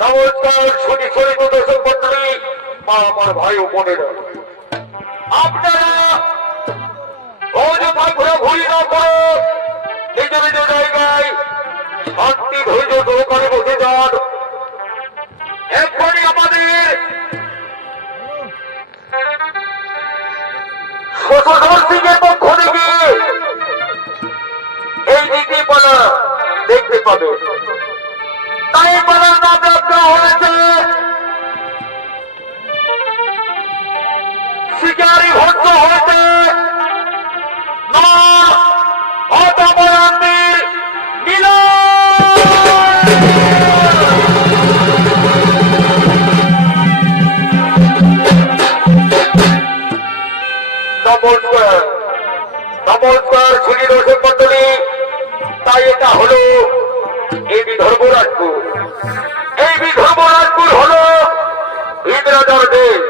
নমস্কার শুধু শরীর দর্শক মন্ডলী মা আমার ভাই ও বোনেরা, আপনারা অযথা ঘোরাঘুরি না করে নিজ নিজ জায়গায় শান্তি ধৈর্য সহকারে বসে যান। এখনই আমাদের শশধর সিং এর পক্ষ থেকে এই নীতিমালা দেখতে পাবে। তাই পালার নাম রাখা হয়েছে শিকারী ভক্ত হয়েছে নমস্কার নমস্কার শুনি দর্শক মন্ডলী। তাই এটা হলো এই বিধর্মরাজপুর। এই বিধর্মরাজপুর হলো ভীমরাজার দেশ,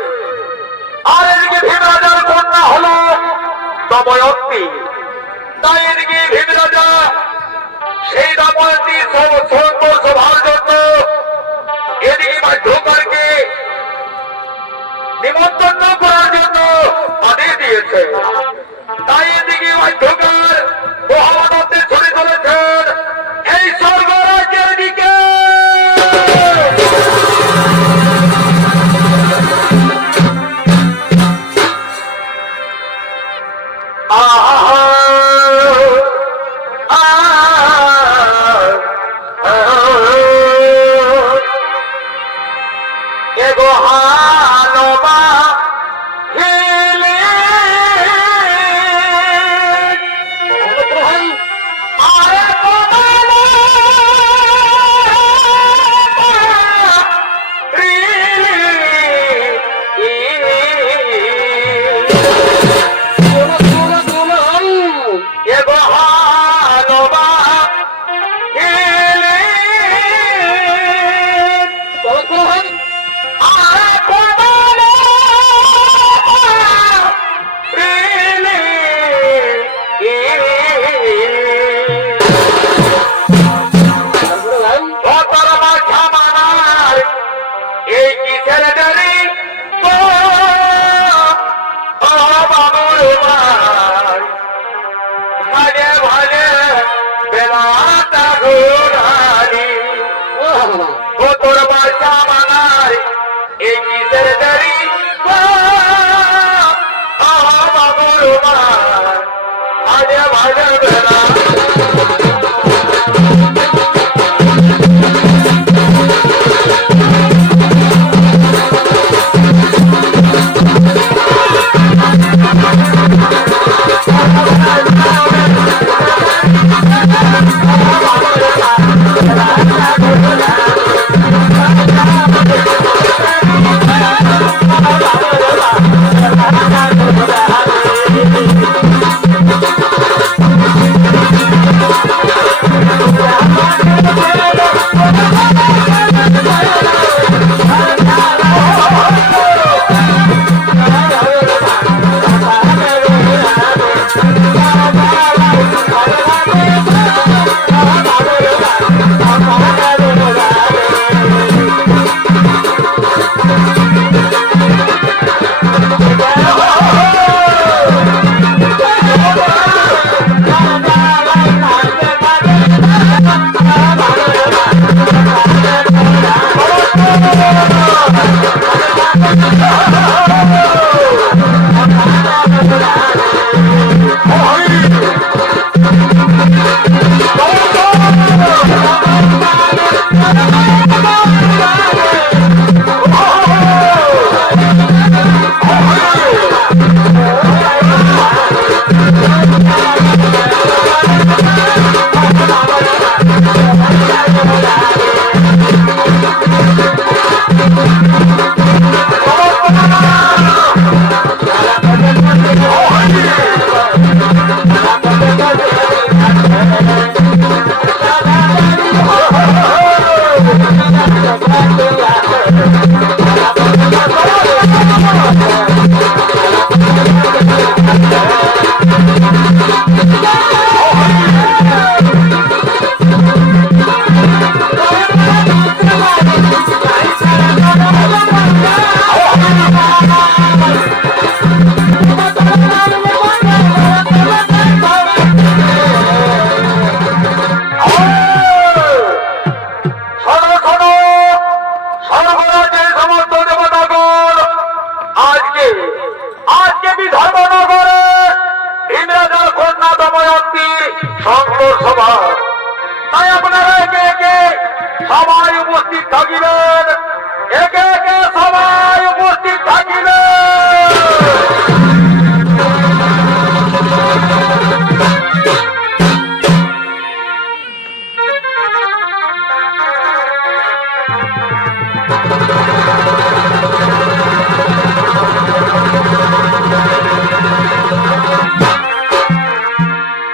আর এদিকে ভীমরাজার কন্যা হলো দময়ন্তী। তাই এদিকে ভীমরাজা সেই দময়ন্তী সুন্দর সভার জন্য এদিকে মাধ্যমকে নিমন্ত্রণ করার জন্য আদেশ দিয়েছে। তাই এদিকে মাধ্যকার মহামানন্দে ছড়ে চলেছেন এই স্বর্গরাজ্যের দিকে।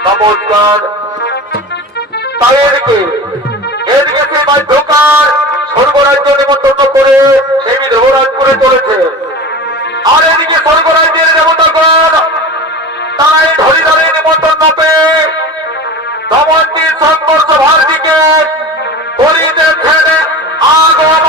নমস্কার। তাই এদিকে এদিকে সেই বাধ্যকার স্বর্গরাজ্য নিমন্ত্রণ করে সেই দেবরাজ করে চলেছে, আর এদিকে স্বর্গরাজ্যের দেবতাগণ তারা এই ধরিধরে নিমন্ত্রণ না পেয়ে দমনটির সংঘর্ষ ভার দিকে করিতেছেন আগমন।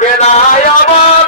বেলায় আমার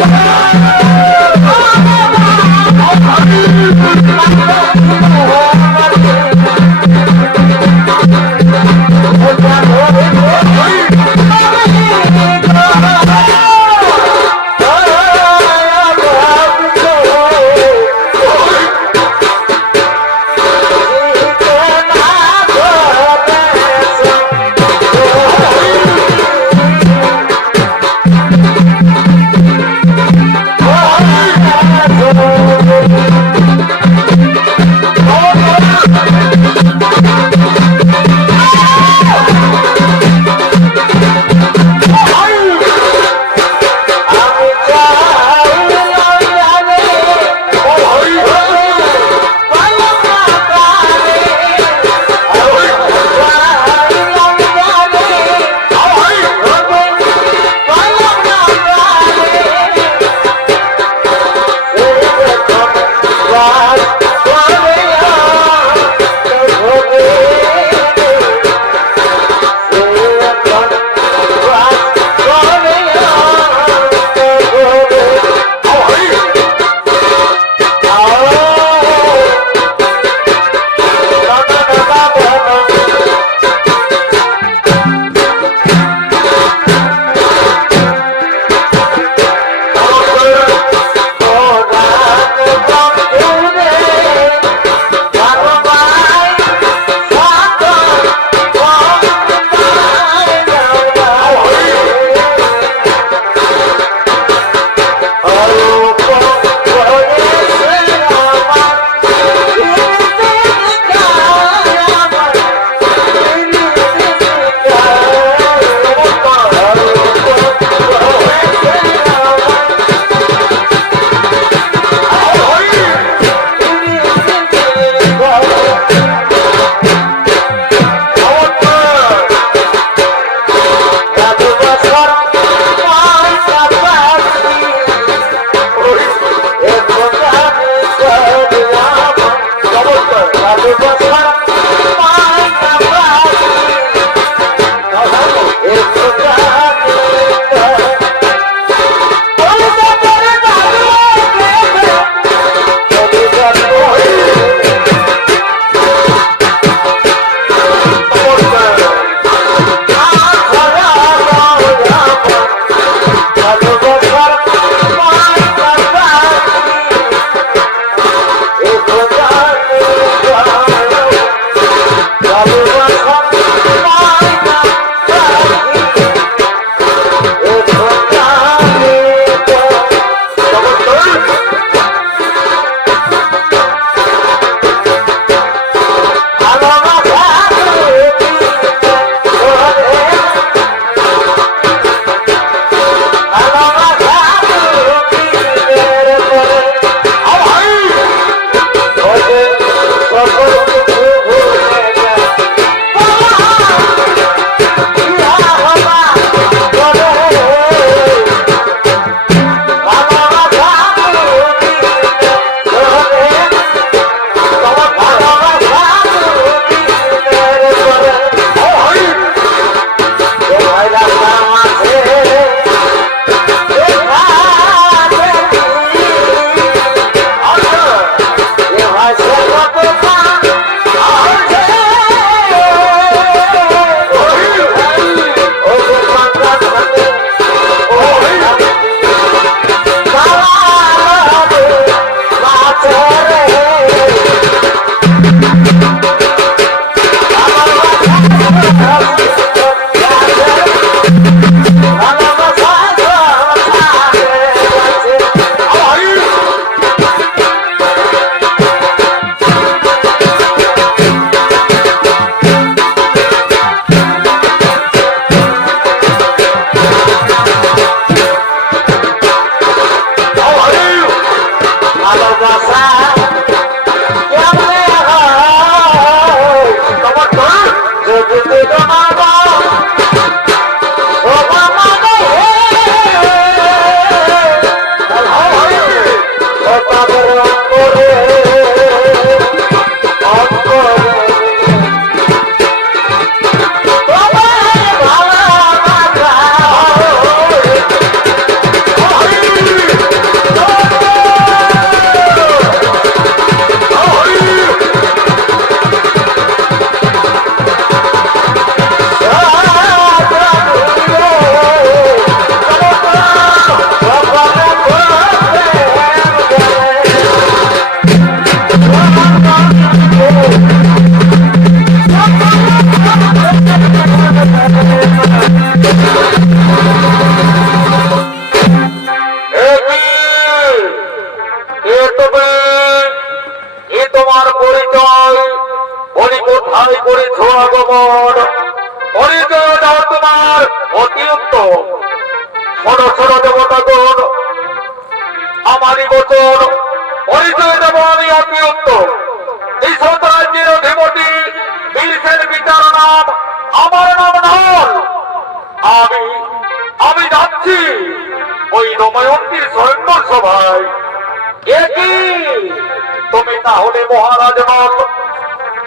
Oh! তবে এ তোমার পরিচয়, বলি কোথায় করেছ আগমন, পরিচয় দাও তোমার অতি উত্তম। শোনো শোনো দেবতাগণ, আমারই বচন, পরিচয় দেব আমি অতি উত্তম। এই রাজ্যের অধিপতি বীরসেন বিচার নাম, আমার নাম নল। আমি আমি যাচ্ছি ওই দময়ন্তীর স্বয়ংবর সভায়। একই তুমি তাহলে মহারাজ নল।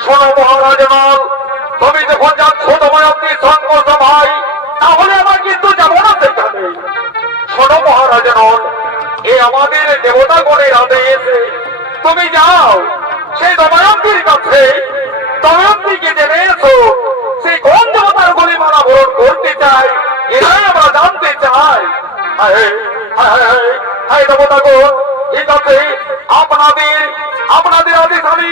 শোনো মহারাজ নল, তুমি যখন যাচ্ছ দময়ন্তীর স্বয়ংবর সভায়, তাহলে আমার কিন্তু যাবো না সেখানে। শোনো মহারাজ নল, এ আমাদের দেবতাগণের আদেশ, তুমি যাও সেই দময়ন্তীর কাছে, দময়ন্তীকে জেনে এসো সেই কোন দেবতার গরিমালা বরণ করতে চাই, এরাই আমরা জানতে চাই। হায় দেবতাগণ, ঠিক আছে, আপনাদের আপনাদের আদেশ আমি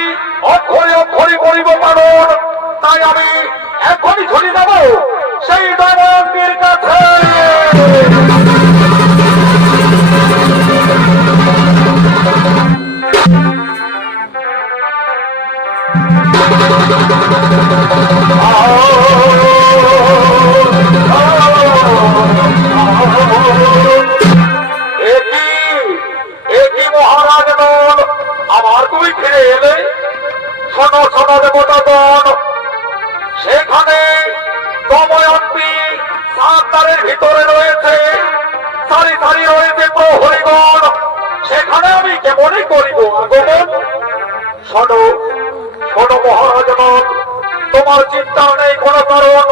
অক্ষরে অক্ষরে করিব পালন। তাই আমি এখনই চলে যাব সেই দময়ন্তীর কাছে। মহারাজ নন, আমার তুমি ফিরে এলে। শোনো শোনো দেবতাগণ, সেখানে দময়ন্তী সাঁতারের ভিতরে রয়েছে, সারি সারি রয়েছে প্রহরীগণ, সেখানে আমি কেমনই করিব আগমন। শোনো শোনো মহারাজ নন, তোমার চিন্তা নেই কোনো কারণ।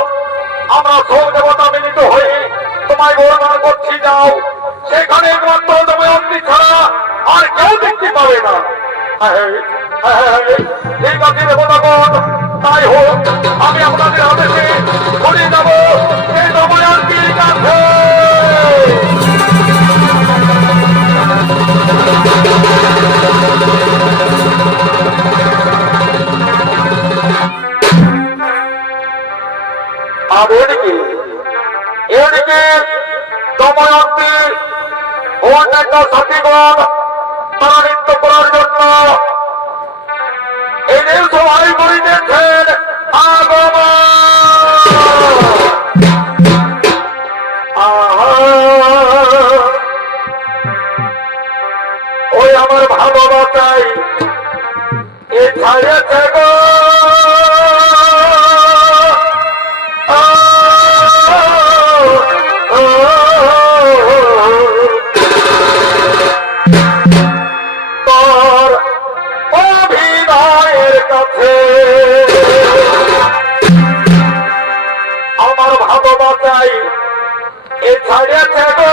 আমরা সব দেবতা মিলিত হয়ে তোমায় বর্ণনা করছি, যাও সেখানে একমাত্র দময়ন্তী ছাড়া আর কেউ দেখতে পাবে না। ঠিক আছে দেবতাগণ, তাই হোক, আমি আপনাদের আদেশে চলে যাব সেই দময়ন্তীর কাছে। আর এদিকে দময়ন্তী অন্যান্য সাথীগণ তারা নৃত্য করার জন্য এদের সবাই করিতেছেন আগমন। ওই আমার ভালোবাসাই এ ছাড়িয়েছে গো, তোর অভিনয়ের কাছে আমার ভালোবাসাই এ ছাড়িয়েছে গো।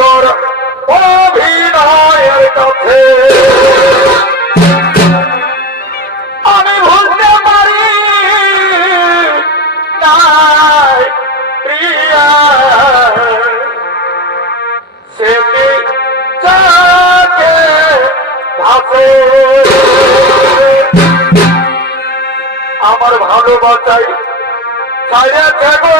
তোর অভিনয়ের কাছে আমি ভুলতে পারি নাই প্রিয়া, সেটি যাকে ভাসে আমার ভালোবাসাই ছাড়িয়েছে গো।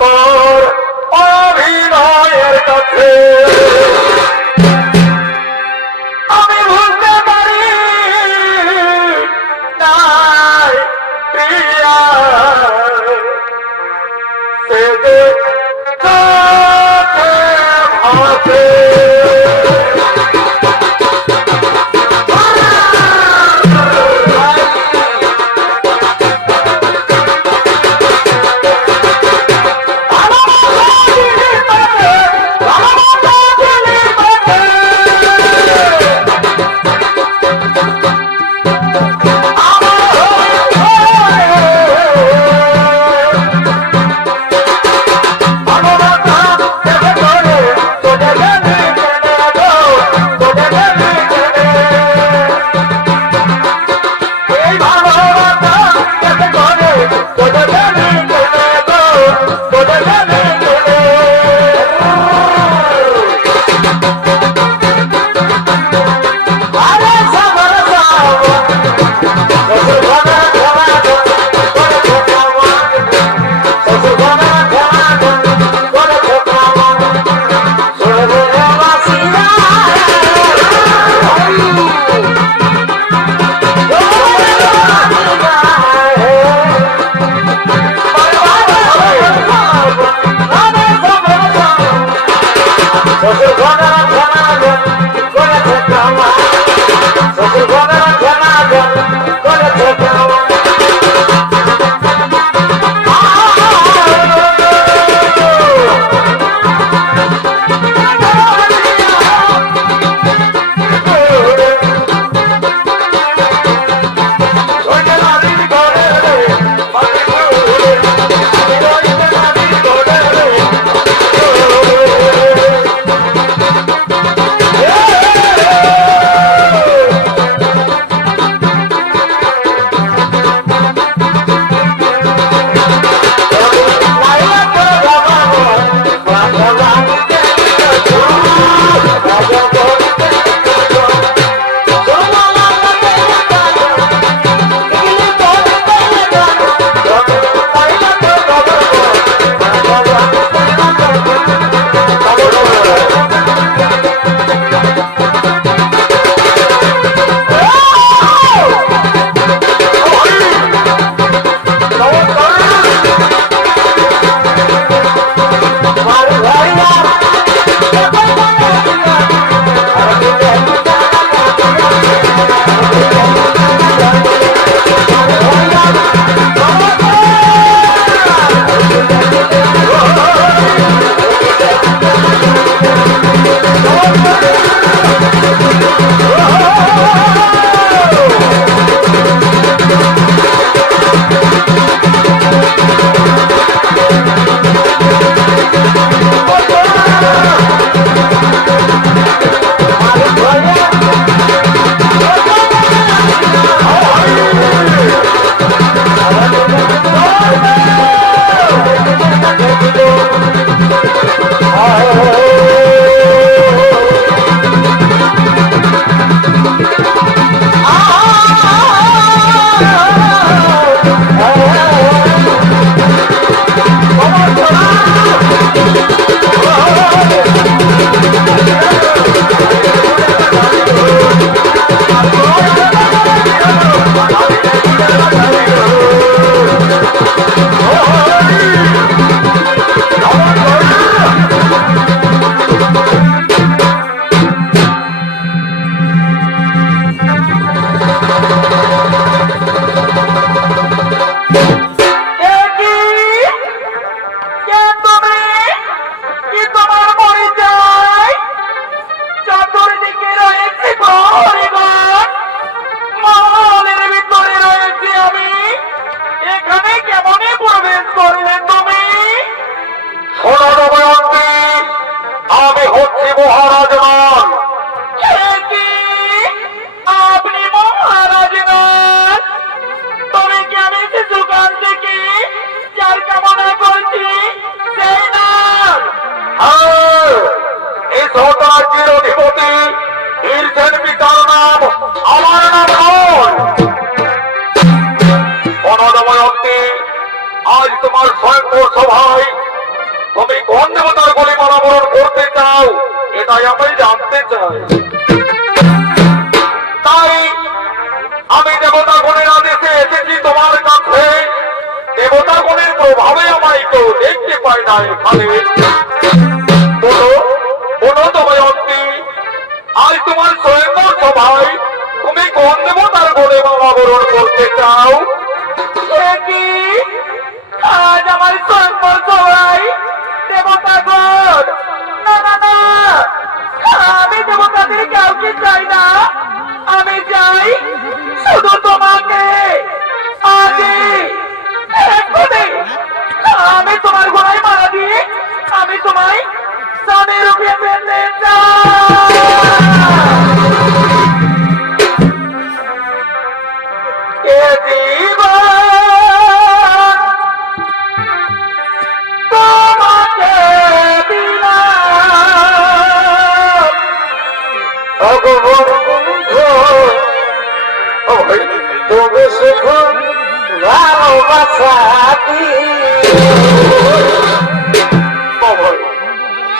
তোর অভিনয়ের কাছে আমি ভুলতে পারি নাই প্রিয়া, সে যে চোখে ভাসে। শ্বশুর ঘরের ঘনাগন করেছে কামা শ্বশুর ঘরের ঘনাগন করেছে কামা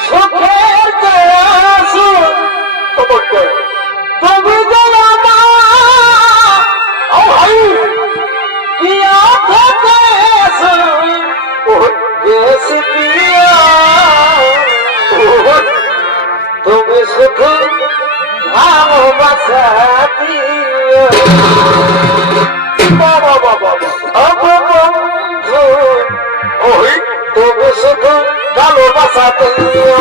সুখের তবে শুধু ভালোবাসা দিও বাবা বাবা বন্ধু ওই তবে শুধু ভালোবাসা দিও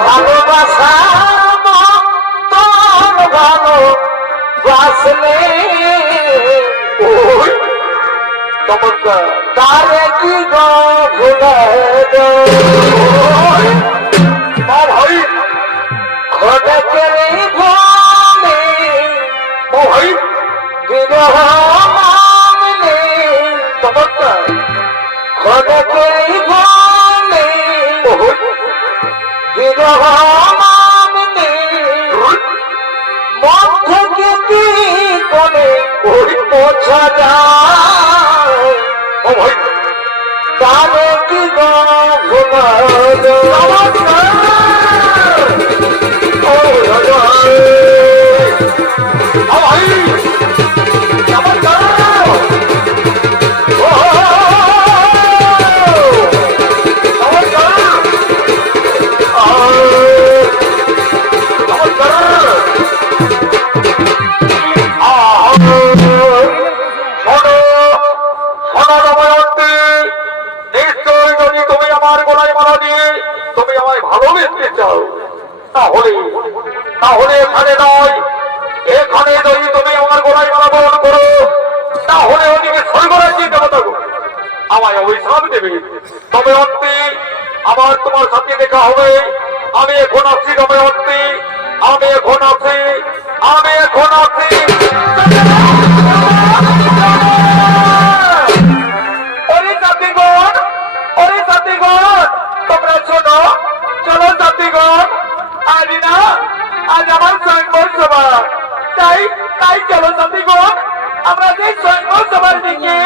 ভালোবাসা তোর ভালোবাসলে ওই চমৎকার তারে কি গো ভুলে ভাই ঘটে কেড়ে ভুলে ও ভাই বিরহ মামলে চমৎকার ঘটে কেড়ে ভুলে ওই বিরহ মামলে মন থেকে কি করে ওই বোঝা যায় ও ভাই তারে কি গো ভুলে ও রাজা ও ভাই চমৎকার ও নিশ্চয় যদি তুমি আমার গলায় মালা দিয়ে তুমি আমায় ভালোবেসতে চাও তাহলে তাহলে এখানে নয় এখানে যদি তুমি আমার গলায় মালা বরণ করো তাহলে ওদিকে স্বর্গরাজ্যে দেবতা আমায় অভিশাপ দেবে তবে অন্তে আমার তোমার সাথে দেখা হবে আমি এখন আছি তবে অন্তে আমি এখন আছি আমি এখন আছি ওরে জাতিগণ ওরে জাতিগণ তোমরা শোনো চলো জাতিগণ আজ না আজ আমার স্বয়ংবর সভা তাই তাই চলো জাতিগণ আমরা যে স্বয়ংবর সভার দিকে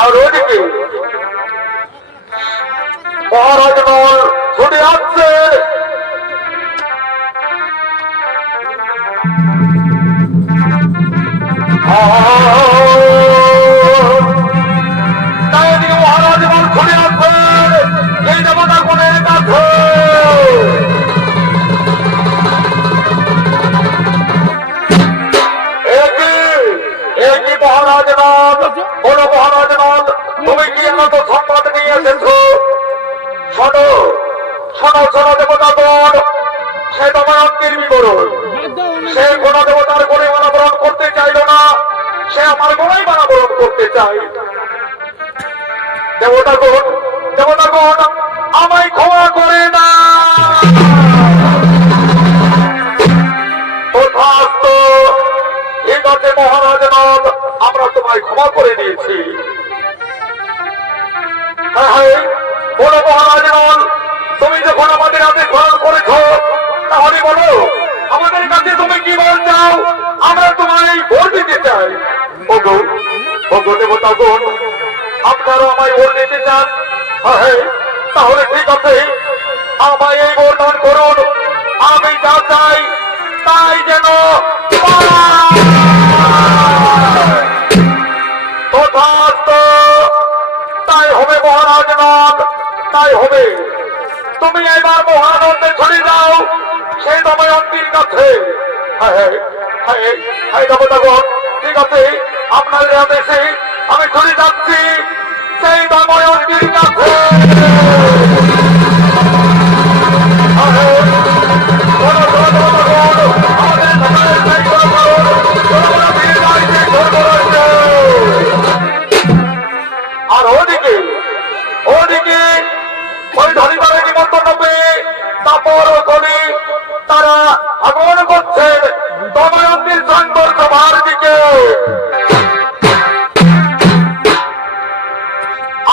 আর ওদিকে মহারাজ নল ছুটে আসছে তাই এদিকে মহারাজ নল ছুটে আসছে এই দেবতা কোণের কাছে একই মহারাজ নল বড় মহারাজ নল তুমি কি মতো সংবাদ নিয়ে এসেছো শোনো শোনো শোনো দেবতাগণ সে দময়ন্তীর বিবরণ সে কোন দেবতার কোণে মানাবরণ করতে চাইল না সে আমার কোণেই মানাবরণ করতে চাই দেবতাগণ দেবতাগণ আমায় ক্ষমা করে না তথাস্তু ঠিক আছে মহারাজ নল আমরা তোমায় ক্ষমা করে দিয়েছি হ্যাঁ হ্যাঁ বলো মহারাজ নল তুমি যখন আমাদের হাতে গ্রহণ করেছ তাহলে বলো আমাদের কাছে তুমি কি বল চাও আমরা তোমায় ভোট দিতে চাই ওগো ওগো দেবতাগণ আপনারা আমায় ভোট দিতে চান হ্যাঁ হ্যাঁ তাহলে ঠিক আছে আমায় এই ভোট দান করুন আমি যা চাই তাই যেন তথাস্তু তাই হবে মহারাজ নল তাই হবে তুমি এবার মহানন্দে চলে যাও সেই দময়ন্তীর কাছে দেবতাগণ ঠিক আছে আপনাদের আদেশে আমি চলে যাচ্ছি সেই দময়ন্তীর কাছে আর ওদিকে ওদিকে ওই ধনীবারে নিমন্ত্রণ পেয়ে তারপর কবি তারা আগমন করছেন দময়ন্তীর সংবর সভার দিকে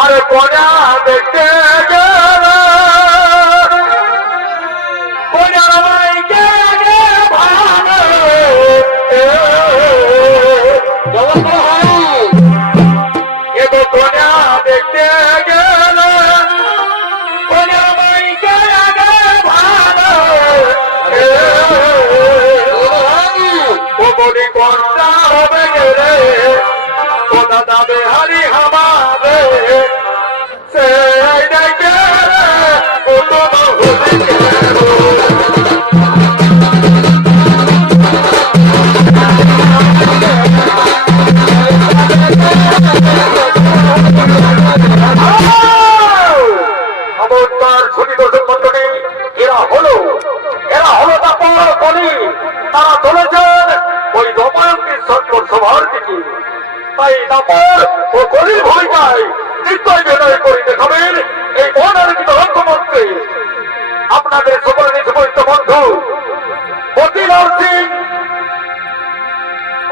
আরে কন্যা দেখতে গে নমস্কার ছবি দর্শক মন্ডলী, এরা হলো তারপর কলি। তারা চলেছেন ওই দময়ন্তীর সঙ্কর সভার দিকে। তাই তারপর ও কলির ভূমিকায় নিশ্চয় বিনয় করে দেখাবেন এই বনারকিত রঙ্গমঞ্চে আপনাদের সকলের নিষ্পরিত বন্ধু মতিলাল সিং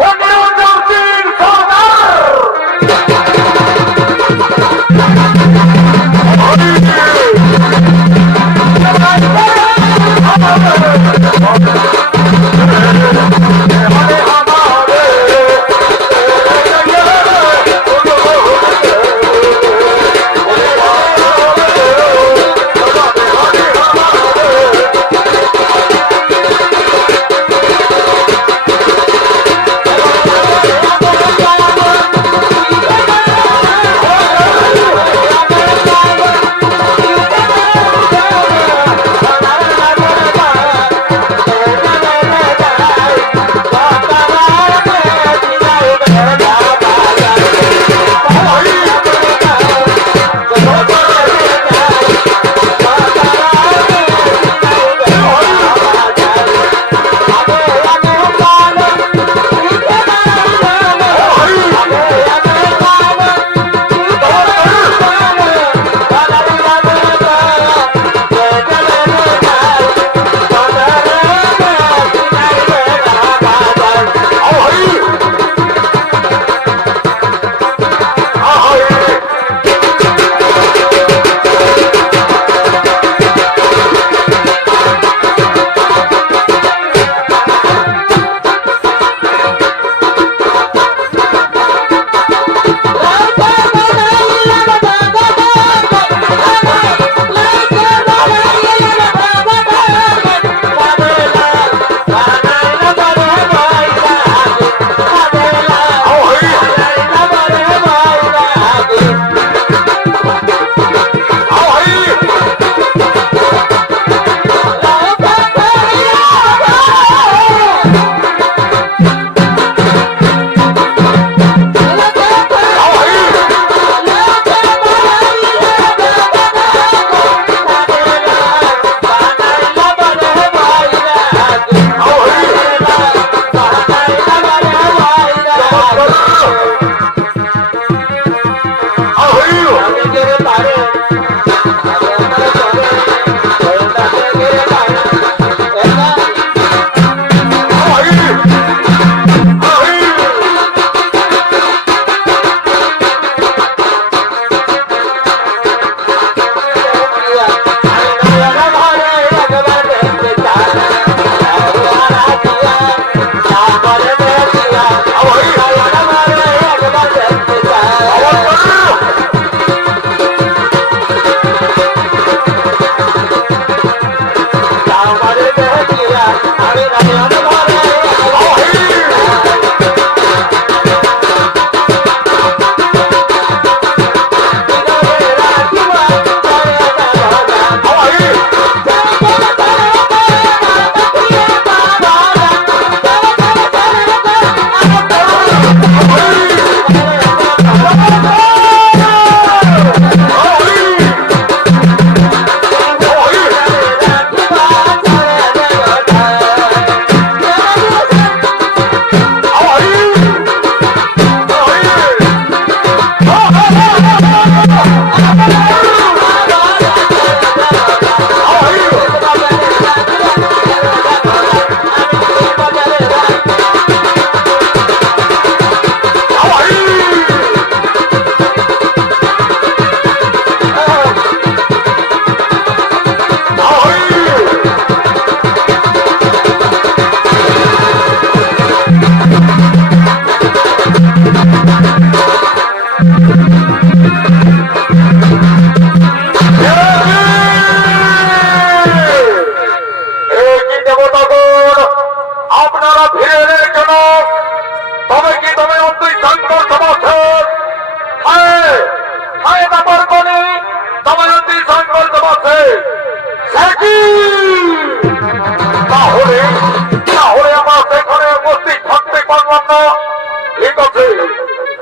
ও নিরঞ্জন সিং সরকার।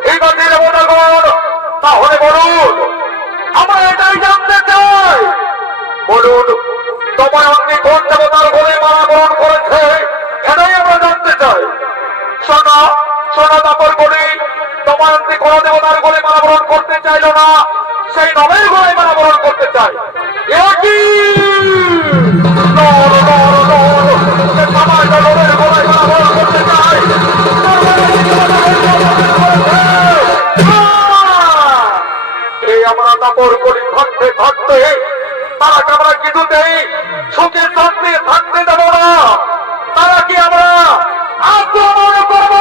ঠিক আছে রে বোনাগণ, তাহলে বলুন বলুন, আমরা এটাই জানতে চাই। বলুন, দময়ন্তী কোন দেবতার বলে মালা গ্রহণ করেছে, এটাই আমরা জানতে চাই। শোনো শোনো, তারপর বলি, দময়ন্তী কোন দেবতার বলে মালা গ্রহণ করতে চাইল না, সেই নবের গলায় মালা গ্রহণ করতে চাই। একই নর নর নর, সে সবাইটা নবের গলায় মালা গ্রহণ করতে চায়। এই আমরা তারপর বলি, ঘটতে ঘটতে তারাকে আমরা কিছুতেই সুখে শান্তি থাকতে দেব না। তারা কি আমরা আক্রমণ করব?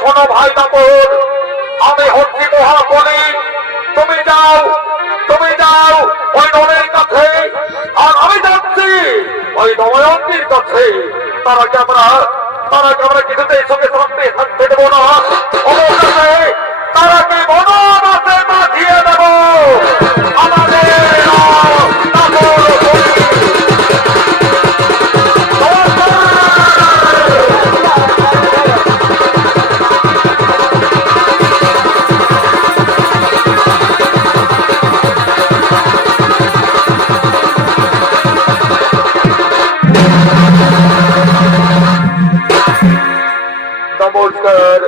শোনো ভাই তাপর, আমি হচ্ছি মহাবলী। তুমি যাও ওই নলের কাছে, আর আমি যাচ্ছি ওই দময়ন্তীর কাছে। তারাকে আমরা কিছুতেই সঙ্গে থাকতে দেবো না। অবশেষে তারাকে বনবাসে পাঠিয়ে দেব। আমাদের নমস্কার।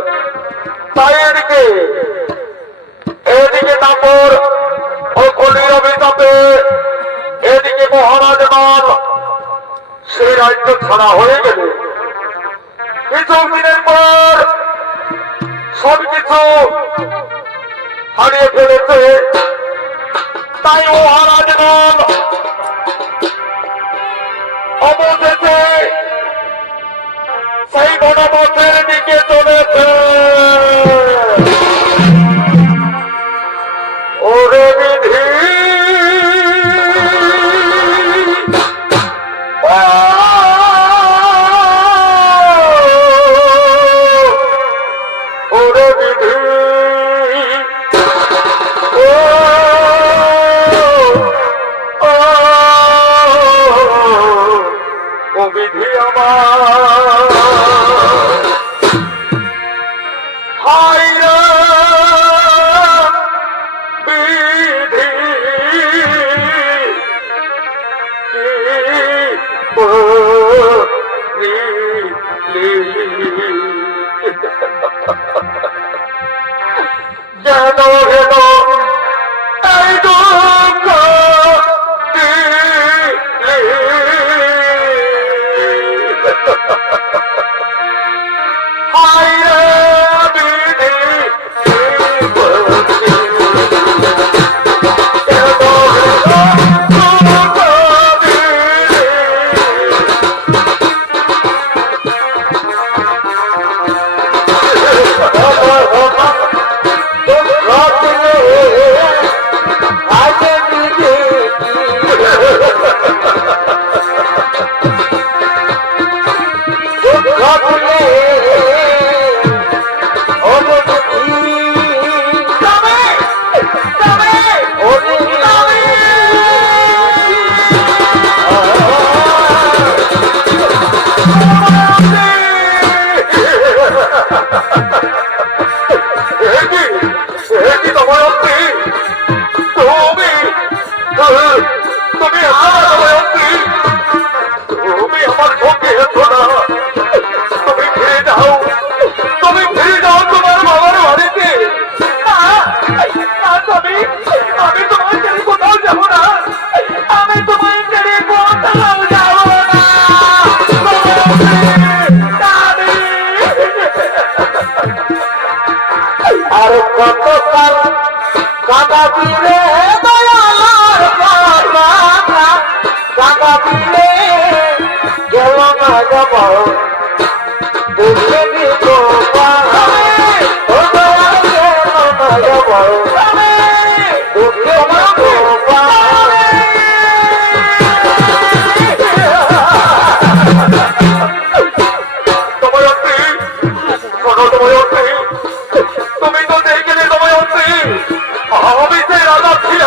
তাই এদিকে তারপর ও কলির অভিতাপে এদিকে মহারাজ নাম সেই রাজ্য ছাড়া হয়ে গেল। কিছু দিনের পর সবকিছু হারিয়ে ফেলেছে। তাই ও মহারাজ নাম অবশেষে সেই বনবাসের দিকে চলেছে। ওরে বিধি, ওরে বিধি, ও বিধি আমার, হায় রে বিধি, যেন হেন এই দুঃখ হায় রে বিধি, আর কত কাল কাদা দিলে দয়ার পাতা, কাদা দিলে গেল না যাব বুঝে দিত ও দয়ার গেল না যাব বুঝে দিত তুমি তো দেখলে দময়ন্তী, আমি সেই রাজা ছিল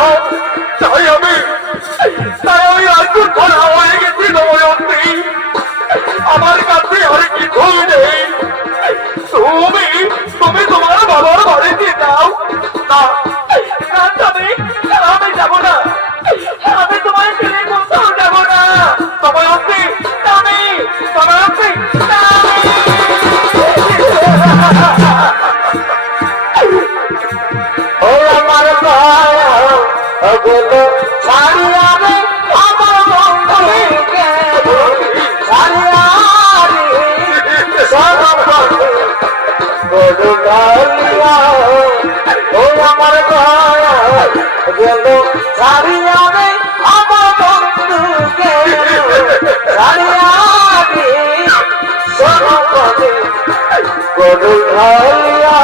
হাইয়া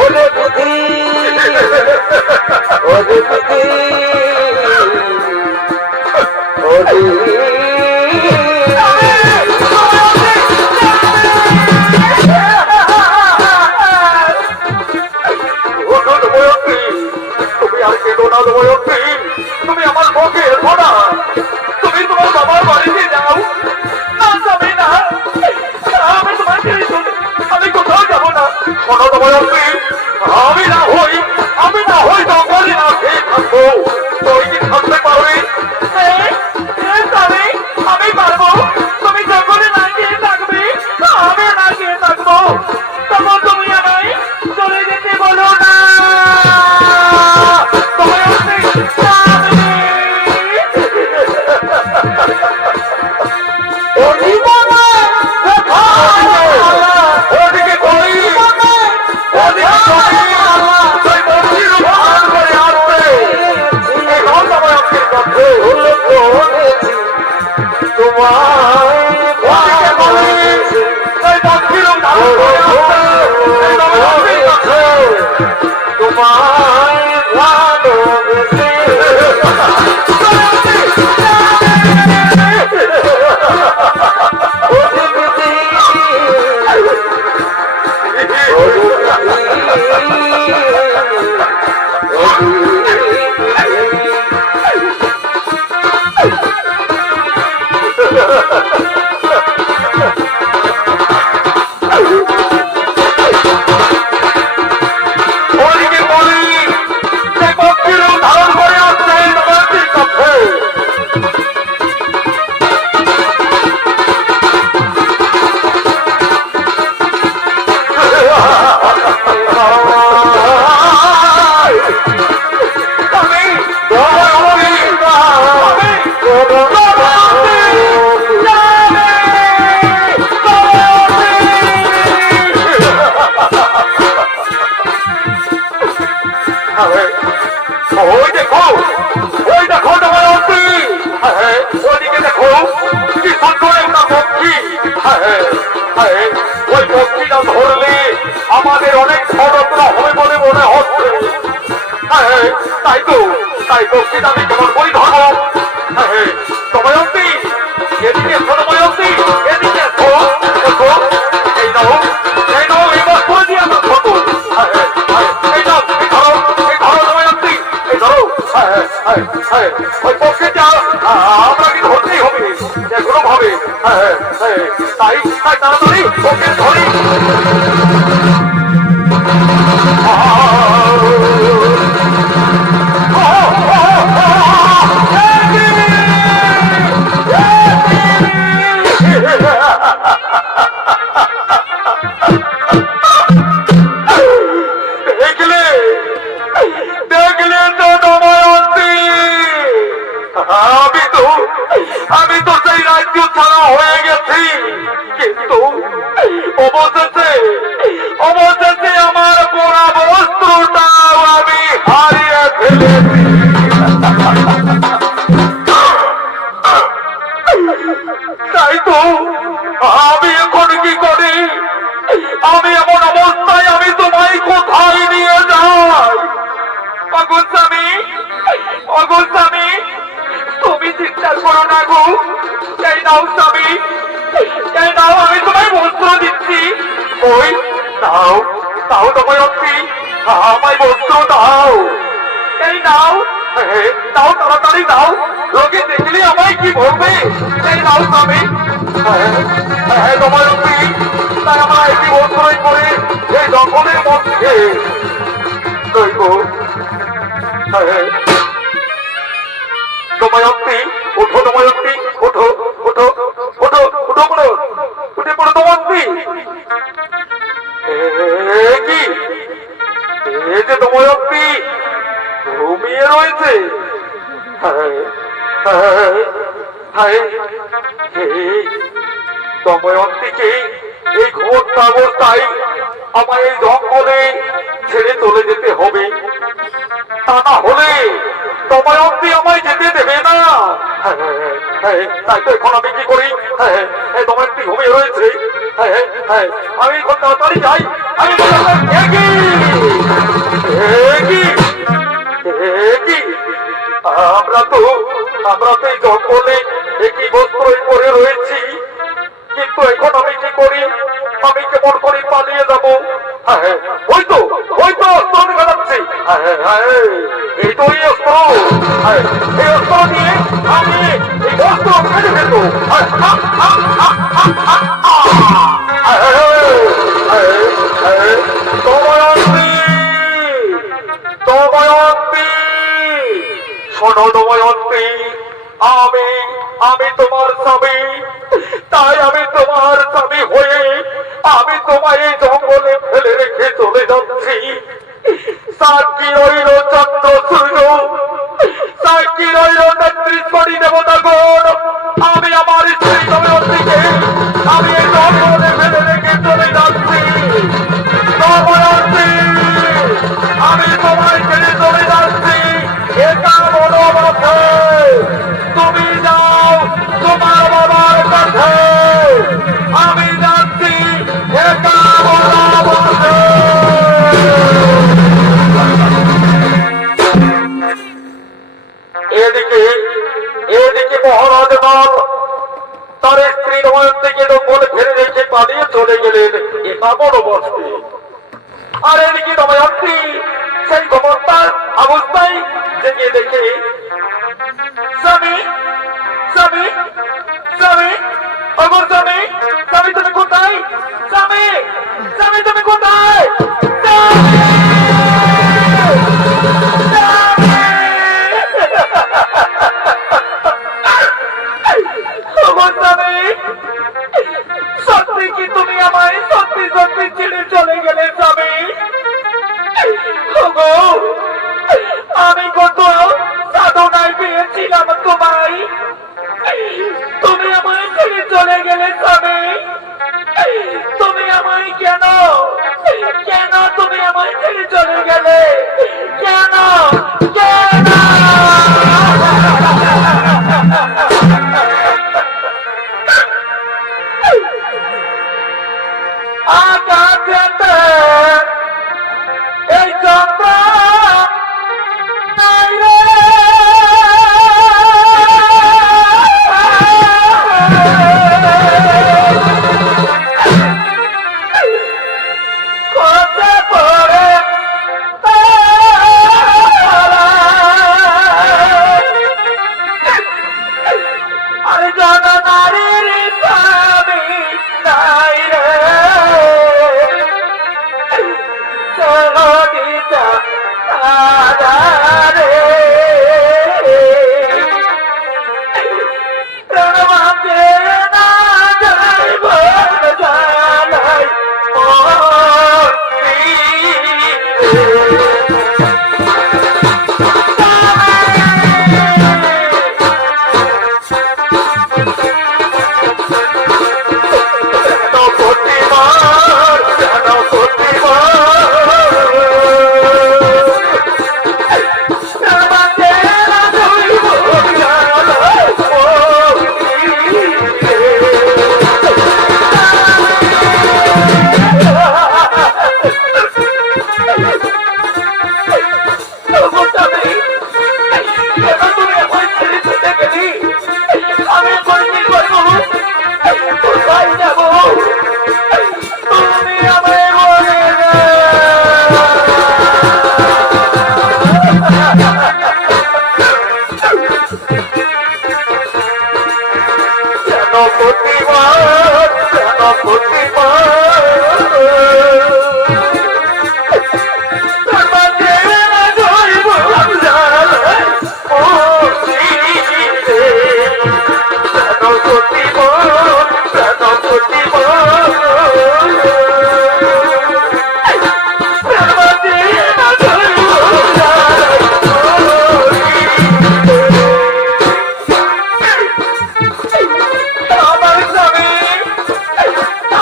ওরে বুদ্ধি ওরে বুদ্ধি তুমি আর কেঁদো না দময়ন্তী, তুমি আমার পক্ষে এসো না, তুমি তোমার বাবার বাড়িতে যাও। না যাবে না, আমি তোমার ছেড়ে চলে আমি কোথাও যাবো না। শোনো দময়ন্তী, আমি না হই জঙ্গলে না খেয়ে থাকবো, তুই কি থাকতে পারবি? আমি পারবো, তুমি জঙ্গলে না খেয়ে থাকবে, আমি না খেয়ে থাকবো, তখন তুমি আমায় চলে যেতে বলো না। আমাদের অনেক ষড়যন্ত্র হবে বলে মনে হচ্ছে। তাই তো পক্ষীটা আমি কেমন করি ধরবো। দময়ন্তী, এদিকে এসো দময়ন্তী, এদিকে এসো, এই নাও এই মাস করে দিয়ে আমার ধরবো। এই ধরো দময়ন্তী, এই ধরো। ওই পক্ষীটা আপনাকে ধরতেই হবে যে কোনো ভাবে। তাই তাড়াতাড়ি ওকে ধরি। দেখলে তো দময়ন্তী, আমি তো সেই রাজ্য ছাড়া হয়ে গেছি, কিন্তু অবশেষে আমার পোড়া বস্ত্রটাও আমি হারিয়ে ফেলেছি। তাই তো আমি এখন কি করি? আমি এমন অবস্থায় আমি তোমায় কোথায় নিয়ে যাই? অগোস্বামী, তুমি চিন্তা করো না গো। এই নাও স্বামী, এই নাও, আমি তোমায় বস্ত্র দিচ্ছি। ওই দাও দময়ন্তী, আমায় বস্ত্র দাও। এই নাও, দাও তাড়াতাড়ি দাও, লোকে দেখলে আমায় কি বলবে? এই নাও স্বামী। দময়ন্তী, তাই আমার একটি বস্ত্রই করে এই জঙ্গলের মধ্যে দময়ন্তী, ওঠো দময়ন্তী, ওঠো ওঠো ওঠো ওঠো পড়ো, উঠে পড়ো দময়ন্তী। কি এই যে দময়ন্তী ঘুমিয়ে রয়েছে? দময়ন্তীকে এই ঘোরটা অবস্থায় আমায় এই জঙ্গলে ছেড়ে চলে যেতে হবে, তা না হলে দময়ন্তী আমায় যেতে দেবে না। তাই তো এখন আমি কি করি? দময়ন্তী সত্যি ঘুমিয়ে রয়েছে। হ্যাঁ হ্যাঁ হ্যাঁ, আমি এখন তাড়াতাড়ি যাই। আমি বললাম, এ কি? এ কি? এ কি? আমরা তো এই জঙ্গলে একই বস্ত্রই পরে রয়েছি, কিন্তু এখন আমি কি করি? আমি কেমন করে পালিয়ে যাবো? হ্যাঁ হ্যাঁ, ওই তো অস্ত্র দেখা যাচ্ছে। হ্যাঁ হ্যাঁ হ্যাঁ, এই তো এই অস্ত্র। হ্যাঁ, এই অস্ত্র নিয়ে আমি এই বস্ত্র কেটে ফেলবো। হ্যাঁ, হ্যাঁ, হ্যাঁ, হ্যাঁ, হ্যাঁ, হ্যাঁ, হ্যাঁ, হ্যাঁ, হ্যাঁ, দময়ন্তী, দময়ন্তী, শোনো দময়ন্তী, আমি তোমার স্বামী, তাই আমি তোমার স্বামী হয়ে আমি তোমায় এই জঙ্গলে ফেলে রেখে চলে যাচ্ছি। সাক্ষী রইল চন্দ্র সূর্য, সাক্ষী রইল নেত্রীশ্বরী দেবতাগণ, আমি আমার স্ত্রী দময়ন্তীকে আমি এই জঙ্গলে ফেলে রেখে চলে যাচ্ছি। দময়ন্তী, আমি তোমায় ছেড়ে চলে যাচ্ছি, এটা বড় কথা। তুমি যাও তোমার বাবার কাছে, আমি যাচ্ছি, এটা বড় কথা। এদিকে মহারাজ নল তার স্ত্রী দময়ন্তীকে জঙ্গলে ফেলে রেখে পালিয়ে চলে গেলেন, এটা বড় বস্তি। আর এদিকে দময়ন্তী সেই খবরটার অবস্থায় জেগে দেখে, স্বামী, স্বামী, স্বামী, আমার স্বামী, স্বামী তুমি কোথায়? স্বামী, স্বামী তুমি কোথায়? সত্যি কি তুমি আমায় সত্যি সত্যি ছেড়ে চলে গেলে স্বামী? আমি কত সাধনায় পেয়েছিলাম তোমায়, তুমি আমায় ছেড়ে চলে গেলে স্বামী। তুমি আমায় কেন কেন তুমি আমায় ছেড়ে চলে গেলে? কেন কেন? আকাশেতে এই চন্দ্র নাই রে, খোঁজে পড়ে আর জন নারীর স্বামী নাই রে, সহদিতা আধারে প্রাণবাঁচে না যাইব জানাই আমি করবি করবো, কোথায় যাবো? তুমি আমায় বলে কেন প্রতিবার, কেন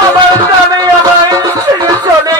আমার স্বামী আমায় ছেড়ে চলে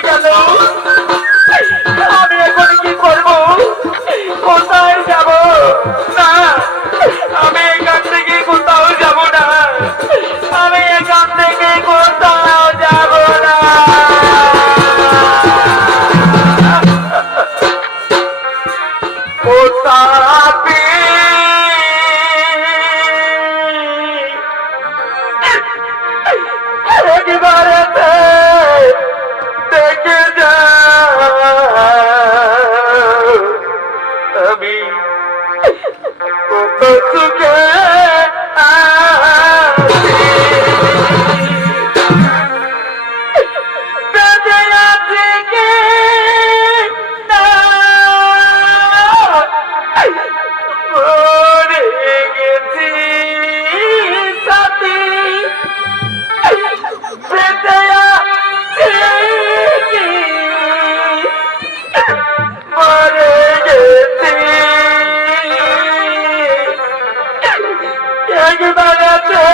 থেকে বেড়াতে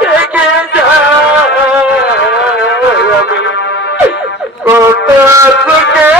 থেকে যাবি কত সুখে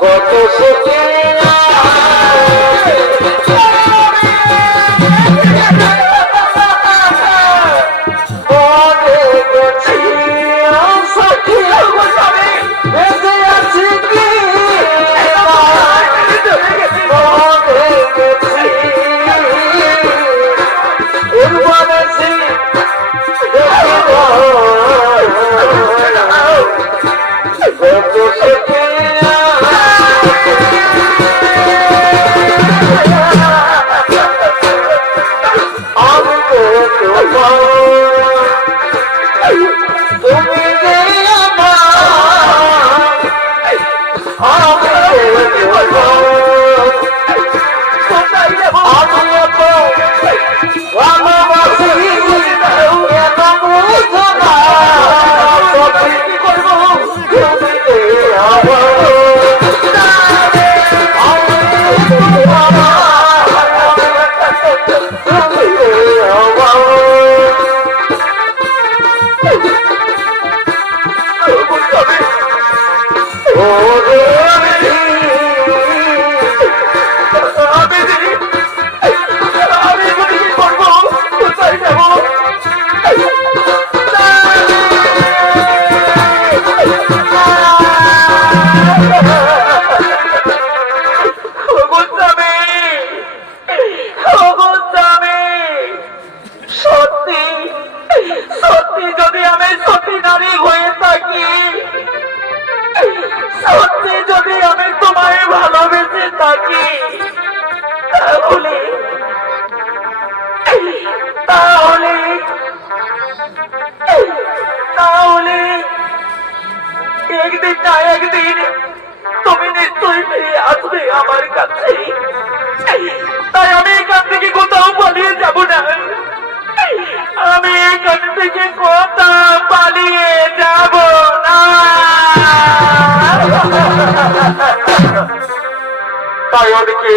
কত সুখে তাহলে একদিন না একদিন তুমি নিশ্চয়ই ফিরে আসবে আমার কাছে। তাই আমি এখান থেকে কোথাও পালিয়ে যাব না, আমি এখান থেকে কোথাও পালিয়ে যাব না। তাই ওদিকে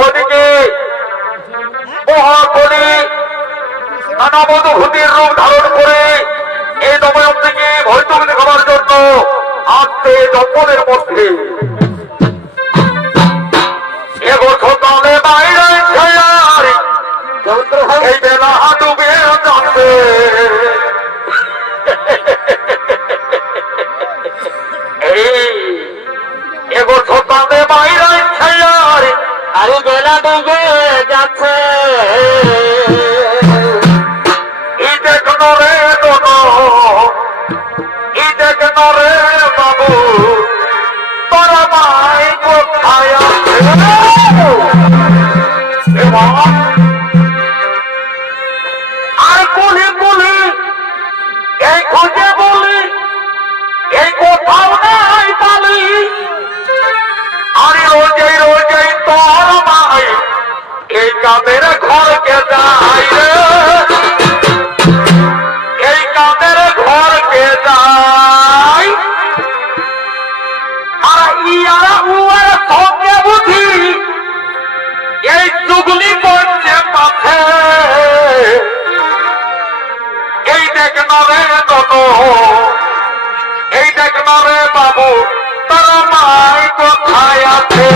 ওদিকে মহাকলি নানাবধূতির রূপ ধারণ করে এই দময়ম থেকে ভয়তুক দেখাবার জন্য আসছে জঙ্গলের মধ্যে। এগোছলে বাইরে এই বেলা ডুবে যাবে। এগোছলে বাইরে আরে বেলা ডুবে যাচ্ছে, রে বাবু তোরা মাই কোথায় আছে? আর কুলি কুলি এই খুঁজে বলি এই কোথাও নাই পালি। আর রোজেই রোজেই তোর মাই এই কাদের ঘরকে যাই রে, এই কাদের ঘরকে যাই। আর ইয়ারা উয়ার সঙ্গে বুঝি এই চুগলি করছে পাথে। এই দেখ নরে দনো, এই দেখ নরে বাবু তোর মাই কোথায় আছে?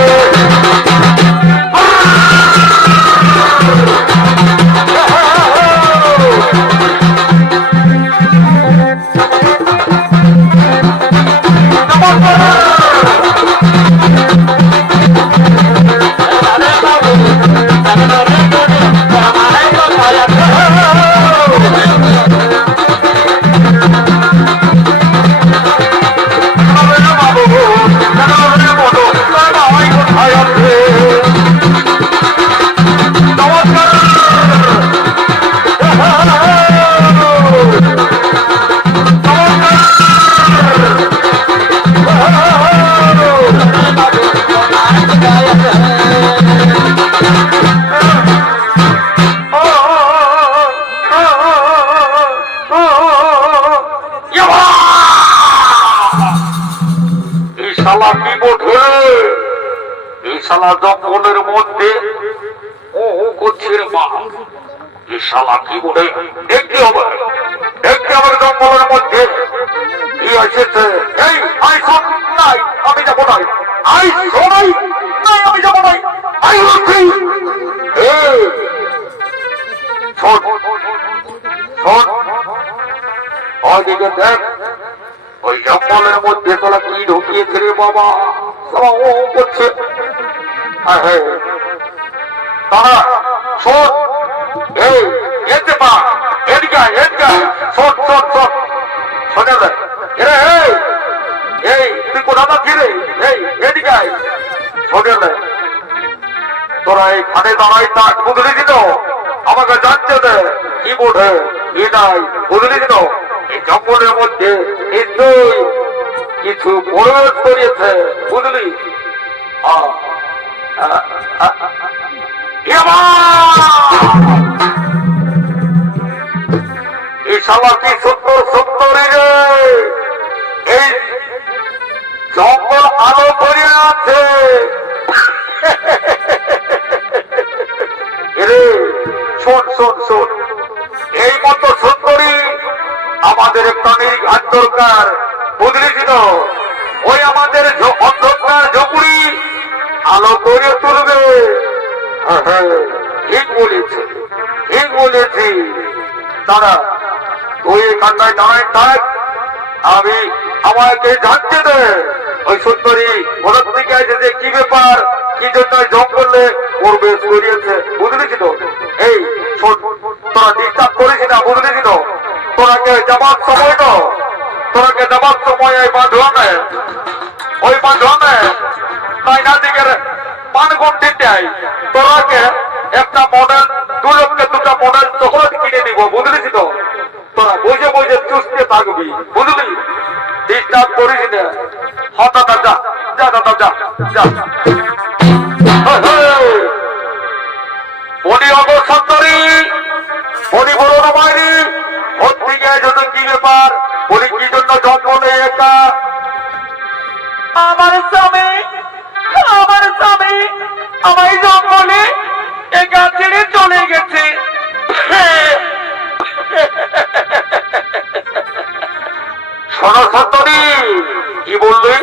শালা কি বোঝে? এই শালা জঙ্গলের মধ্যে ও করছে রে মা। এই শালা কি বোঝে? দেখতে হবে, দেখতে হবে জঙ্গলের মধ্যে কি এসেছে। এই আই শোন নাই, আমি যাবো নাই। আই শোনাই নাই, আমি যাবো নাই। আই বলছি এই শোন শোন, ওইদিকে দেখ, ওই জঙ্গলের মধ্যে তোলা কি ঢুকিয়েছে রে বাবা। সবাই ও করছে। তারা শোন, এই এতে পা এদিকে এদিকে শোন শোন শোন, শোনে রে এই তুই কোথা পাচ্ছি রে? এই এদিকে শোনে রে, তোরা এই খানে দাঁড়াই থাক, বুঝলি দিন আমাকে জানতে দে কি বোঝে কি নাই, বুঝলি দিন। এই জঙ্গলের মধ্যে নিশ্চয়ই কিছু প্রয়োগ করিয়েছে, বুঝলি। এই শালা কি সুন্দর সুন্দরী রে, এই জঙ্গল আলো করে আছে। রে শোন শোন শোন, এই মতো সুন্দরী আমাদের একটা নির্ঘাত দরকার, বুঝলি ছিল। ওই আমাদের অন্ধকার ঝুঁকুড়ি আলো করে তুলবে। ঠিক বলেছে, ঠিক বলেছি। দাঁড়া, তুই এখানটায় দাঁড়ায় থাক, আমি আমাকে জানতে দে ওই সুন্দরী হঠাৎ থেকে এসেছে, কি ব্যাপার, কি জন্য জঙ্গলে প্রবেশ করিয়েছে, বুঝলি ছিল। এই শোন, তোরা ডিস্টার্ব করিস না, বুঝলি ছিল। তোরাকে যাবার সময় তো, তোরাকে যাবার সময় এই বাঁধনে, ওই বাঁধনে তাই না দিকের পানগন্ডি দেয়, তোরাকে একটা মডেল, দু লোককে দুটা মডেল চকলেট কিনে দিব, বুঝলি ছিল। তোরা বুঝে বুঝে চুষতে থাকবি, বুঝলি। ডিস্টার্ব করিস না। হ্যাঁ দাদা যা যা, দাদা যা যা। বলি অবসন্তরী, বলি বলো না বাইরি, ওর দিকে জন্য কি ব্যাপার, বলি কি জন্য জঙ্গলে একা। আমার স্বামী আমার জঙ্গলে একা ছেড়ে চলে গেছে। শোনো সুন্দরী, কি বললে?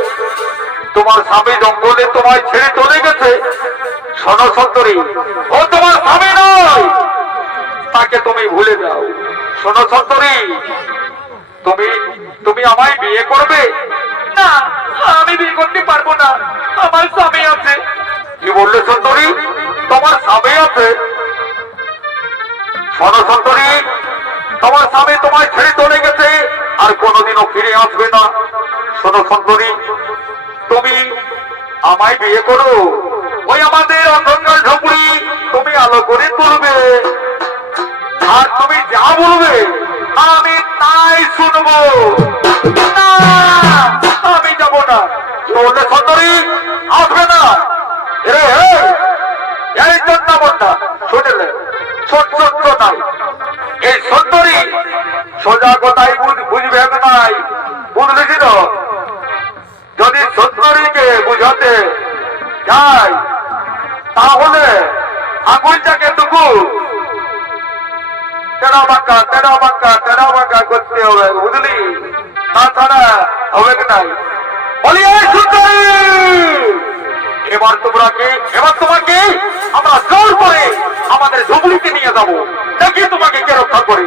তোমার স্বামী জঙ্গলে তোমায় ছেড়ে চলে গেছে? শোনো সুন্দরী, ও তোমার স্বামী নয়, তাকে তুমি ভুলে যাও। শোনো সুন্দরী, তুমি তুমি আমায় বিয়ে করবে? না, আমি বিয়ে করতে পারবো না, আমার স্বামী আছে। কি বললে সুন্দরী? তোমার স্বামী আছে? শোনো সুন্দরী, তোমার স্বামী তোমায় ছেড়ে চলে গেছে, আর কোনোদিনও ফিরে আসবে না। শোনো সুন্দরী, তুমি আমায় বিয়ে করো, ওই আমাদের অন্ধকার ঝুঁকুড়ি তুমি আলো করে তুলবে, আর তুমি যা বলবে আমি তাই শুনবো। না, আমি যাবো না। কি বললে সুন্দরী? আসবে না? রে এই চন্দ্রা বন্যা শুনলে সত্য নাই। এই সুন্দরী সোজা কথাই বুঝবে নাই, বুঝলি ছিল। যদি সুন্দরীকে বুঝাতে যাই তাহলে আঙুলটাকে টুকু তেড়া বাঁকা করতে হবে, বুঝলি। তাছাড়া হবে কি নাই। বলি এই সুন্দরী, এবার তোমাকে আমরা জোর করে আমাদের ঝুবড়িতে নিয়ে যাবো, দেখি তোমাকে কে রক্ষা করে।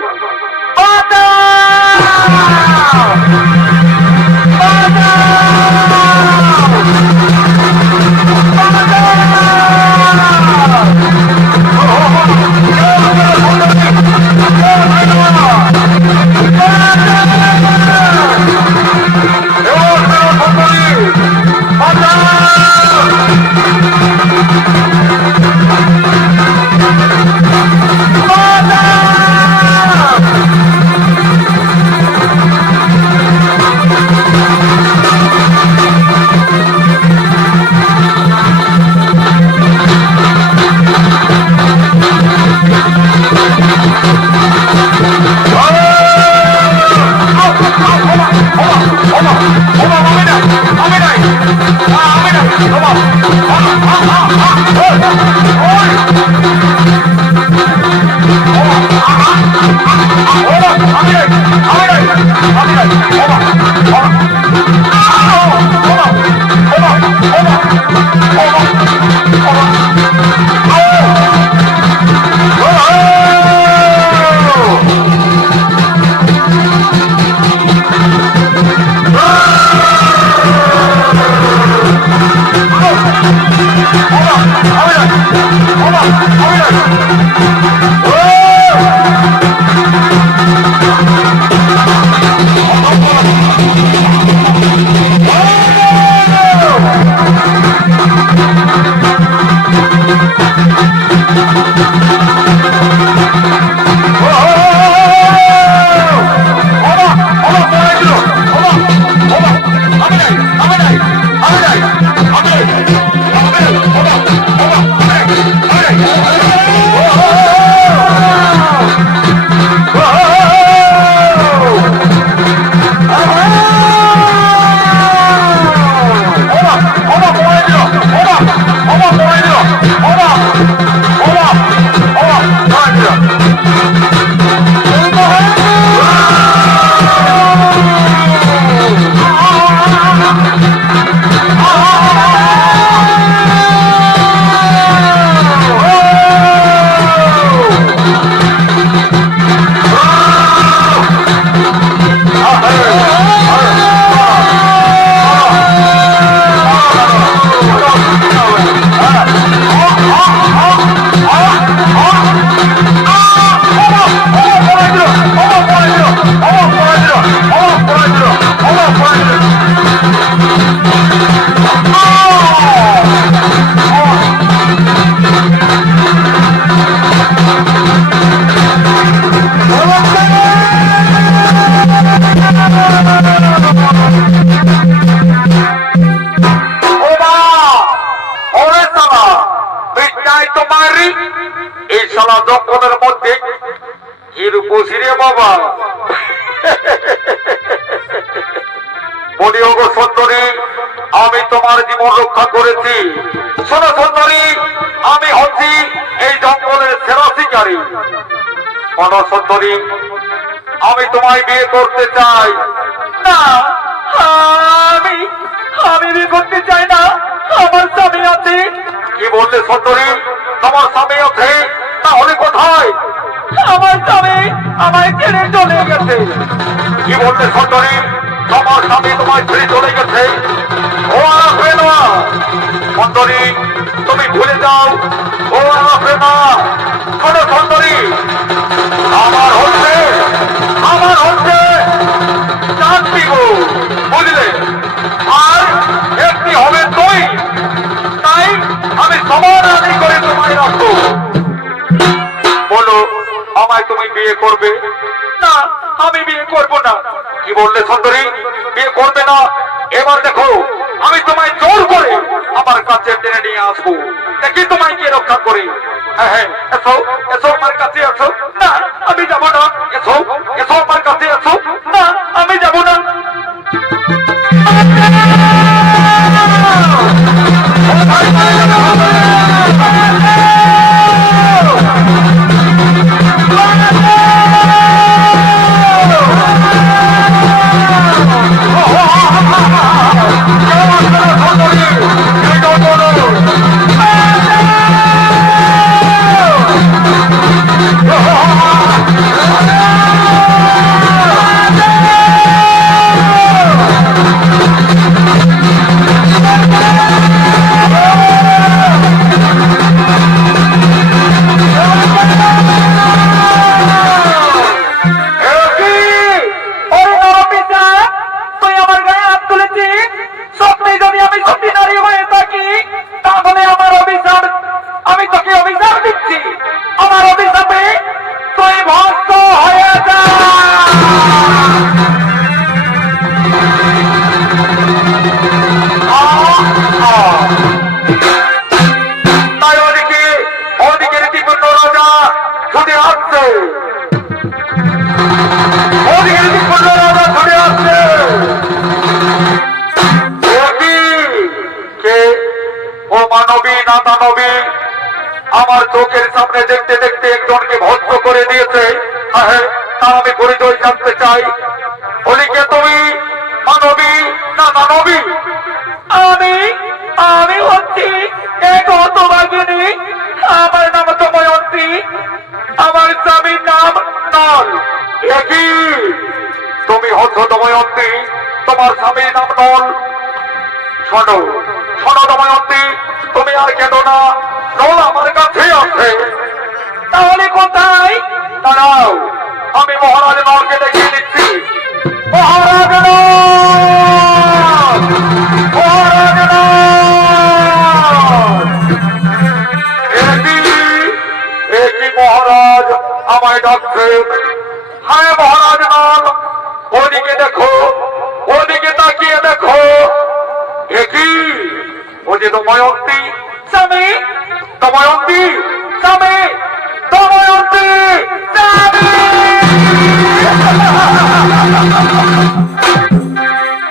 আমি তোমার জীবন রক্ষা করেছি। শোনো সুন্দরী, আমি হচ্ছি এই জঙ্গলের সেরা শিকারী। শোনো সুন্দরী, আমি তোমায় বিয়ে করতে চাই। না, আমি বিয়ে করতে চাই না, আমার স্বামী আছে। কি বললে সুন্দরী? তোমার স্বামী আছে? তাহলে কোথায়? আমার স্বামী আমায় ছেড়ে চলে গেছে। কি বললে সুন্দরী? তোমার স্বামী তোমায় ছেড়ে চলে গেছে? ও আর আসবে না। সুন্দরী, তুমি ভুলে যাও, ও আর আসবে না। শোনো সুন্দরী, আমার হচ্ছে চারটি গো, বুঝলে? আর একটি হবে তুই। তাই আমি সবার আগে করে তোমায় রাখবো। বলো, আমায় তুমি বিয়ে করবে? না, আমি বিয়ে করব না। কি বললে সুন্দরী? বিয়ে করবে না? এবার দেখো, আমি তোমায় জোর করে আমার কাছে টেনে নিয়ে আসবো, দেখি তোমায় কে রক্ষা করি। হ্যাঁ হ্যাঁ, এসো এসো, আমার কাছে এসো। না, আমি যাব না। এসো এসো, আমার কাছে এসো। না, আমি যাব না। দুজনকে ভস্ম করে দিয়েছে, হ্যাঁ তা আমি পরিচয় জানতে চাই। বলিকে তুমি মানবী না মানবী? আমি হচ্ছি এক হতভাগিনী। আমার নাম দময়ন্তী, আমার স্বামীর নাম নল। একই তুমি হচ্ছ দময়ন্তী, তোমার স্বামীর নাম নল। শোনো শোনো দময়ন্তী, তুমি আর কেঁদো না, নল আমার কাছে আছে। তাহলে কোথায়? দাঁড়াও, আমি মহারাজ নলকে দেখিয়ে দিচ্ছি। মহারাজ নল! মহারাজ নল! একই মহারাজ আমায় ডাকছেন। হ্যাঁ মহারাজ নল, ওদিকে দেখো, ওদিকে তাকিয়ে দেখো। একই ও যে দময়ন্তী। স্বামী, দময়ন্তী, স্বামী, দময়ন্তী,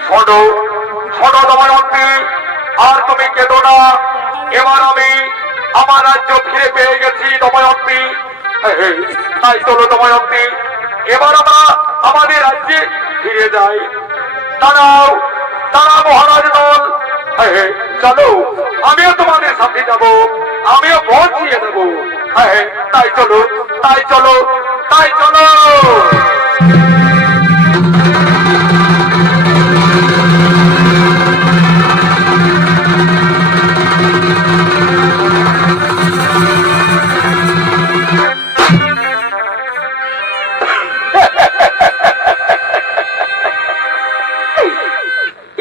শোনো শোনো দময়ন্তী, আর তুমি কেঁদো না। এবার আমি আমার রাজ্য ফিরে পেয়ে গেছি দময়ন্তী। তাই চলো দময়ন্তী, এবার আমরা আমাদের রাজ্যে ফিরে যাই। দাঁড়াও দাঁড়া মহারাজ নল, চলো আমিও তোমাদের সাথে যাব, আমিও পৌঁছিয়ে দেবো। তাই চলো, তাই চলো, তাই চলো।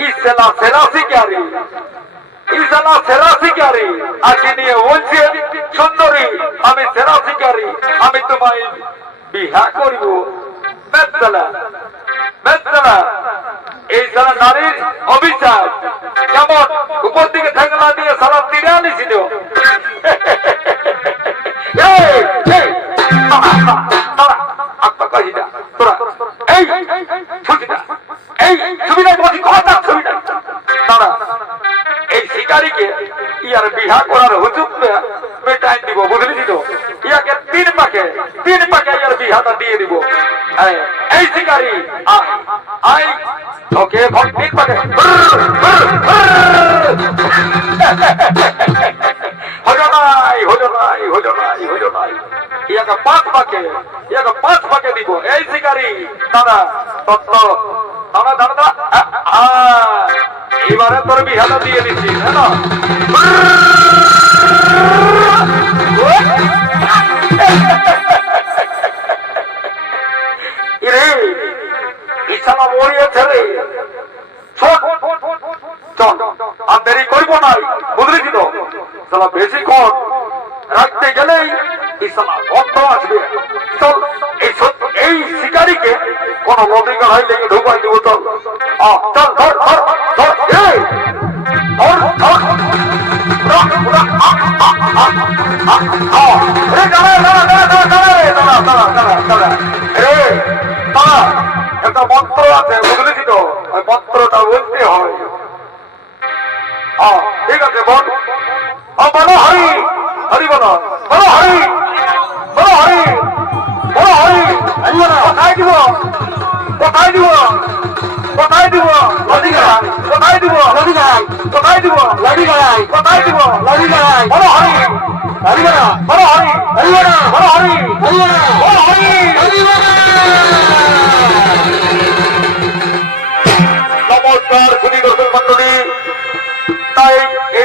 ইসলা সেরাসি ক্যারি, ইসলা সেরাসি ক্যারি আজকে নিয়ে বলছে সুন্দরী, আমি সেরাসি ক্যারি, আমি তোমায় বিহা করিব। মেসলা মেসলা, এই সারা নারীর অভিশাপ কেমন উপর দিকে ঠেকলা দিয়ে সারা তীরে আনিছিল। এই শিকারীকে ইয়ার বিহা করার হুজুগ মেটাই দিব, বুঝলি তো? ইয়াকে তিন পাকে ইয়ার বিহাটা দিয়ে দিব। এই শিকারী আই তোকে তিন পাকে হলো নাই, হলো নাই, হলো নাই, হলো নাই। ইয়াকে পাঁচ পাকে দিব। এই শিকারী দাদা তত্ত্ব, দাদা দাদা দাদা, এবারে তোর বিহাটা দিয়ে দিচ্ছি, হ্যাঁ না? ইসালা মরিয়েছে রে। চল আর দেরি করবো নাই, বুঝলি তো? সালা বেশিক্ষণ রাখতে গেলেই ইসালা বন্ধ আসবে। চল এই শিকারীকে কোন নদী গাড়াই লেগে ঢুকাই দিব। চল চল, ধর ধর ধর, একটা মন্ত্র আছে, বুঝলি তো? ওই মন্ত্রটা বলতে হয়। ঠিক আছে বল, বলো হরি, হরি বলো, বলো হরি, বলো হরি, বলো হরি। কোথায় দিব, কোথায় দিব, কোথায় দিব? নদী গাড়াই, কোথায় দিব? নদী গাড়াই, কোথায় দিব? নদী গাড়াই, কোথায় দিব? নদী গাড়াই। বলো হরি, হরি বলো, বলো হরি, হরি বলো, বলো হরি, হরি বলো, বলো হরি, হরি বলো। নমস্কার।